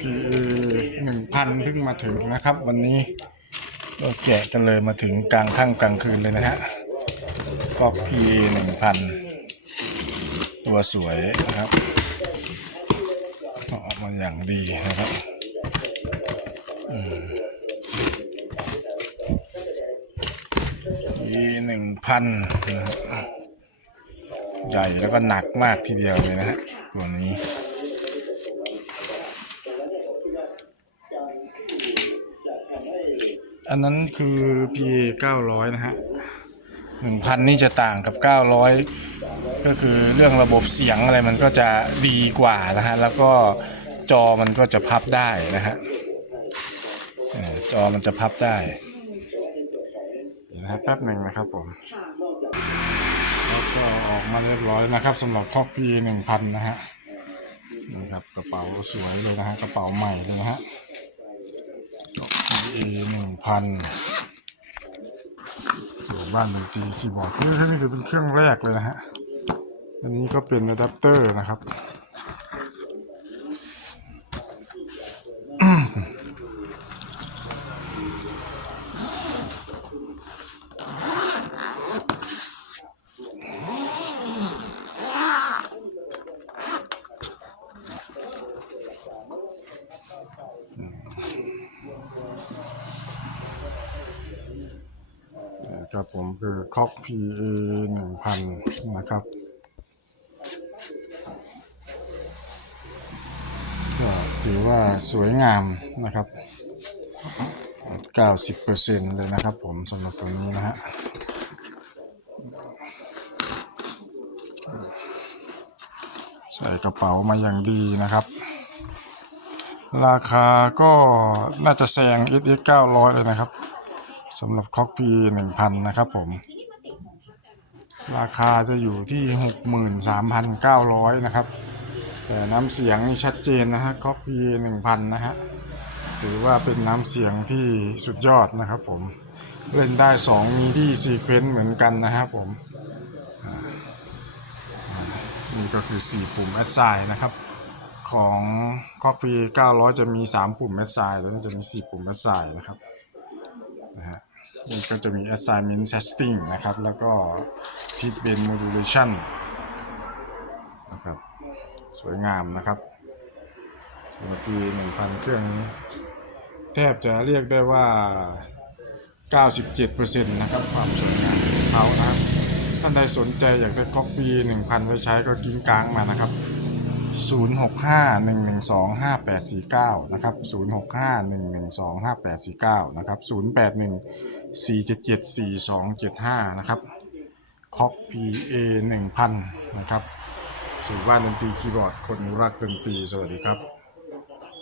PA หนึ่งพันเพิ่งมาถึงนะครับ วันนี้ก็แกะกันเลยมาถึงกลางค่ำกลางคืนเลยนะฮะก็ PA หนึ่งพันตัวสวยนะครับออกมาอย่างดีนะครับอีหนึ่งพันนะครับใหญ่แล้วก็หนักมากทีเดียวเลยนะฮะตัวนี้ อันนั้นคือ PA 900 นะฮะ 1,000 นี่จะต่างกับ 900 ก็คือเรื่องระบบเสียงอะไรมันก็จะดีกว่านะฮะ แล้วก็จอมันก็จะพับได้นะฮะจอมันจะพับได้นะครับแป๊บหนึ่งนะครับผม แล้วก็ออกมาเรียบร้อยนะครับสำหรับคอกพีหนึ่งพันนะฮะนี่ครับกระเป๋าสวยเลยนะฮะกระเป๋าใหม่เลยนะฮะ พีหนึ่งพันส่วนบ้านดนตรีคีย์บอร์ดนี่นี่คือเป็นเครื่องแรกเลยนะฮะ อันนี้ก็เป็นอะแดปเตอร์นะครับ ครับผมคือคอก PA หนึ่งพันนะครับก็ถือว่าสวยงามนะครับ 90%เลยนะครับผมสำหรับตัวนี้นะฮะใส่กระเป๋ามาอย่างดีนะครับ ราคาก็น่าจะแซง SX 900 เลยนะครับ สำหรับคอกพีหนึ่งพันนะครับผม ราคาจะอยู่ที่หกหมื่นสามพันเก้าร้อยนะครับ แต่น้ำเสียงนี่ชัดเจนนะฮะคอกพีหนึ่งพันนะฮะถือว่าเป็นน้ำเสียงที่สุดยอดนะครับผม เล่นได้สองมีที่ซีเควนต์เหมือนกันนะครับผมนี่ก็คือ 4 ปุ่มแอดไซน์นะครับ ของคอกพี900 จะมี 3 ปุ่มแอดไซน์แล้วนี่จะมี 4 ปุ่มแอดไซน์นะครับนะฮะ นี่ก็จะมี assignment setting นะครับ แล้วก็ pitch modulation นะครับ สวยงามนะครับสำหรับปี1,000 เครื่องนี้ แทบจะเรียกได้ว่า 97%นะครับ ความสวยงามเขานะครับ ท่านใดสนใจอยากได้ก๊อปปี้1,000 ไว้ใช้ก็กิ้งกลางมานะครับ 0651125849 นะครับ 0651125849 นะครับ 0814774275 นะครับคอก PA 1000 นะครับสื่อบ้านดนตรีคีย์บอร์ด คนรักดนตรี สวัสดีครับ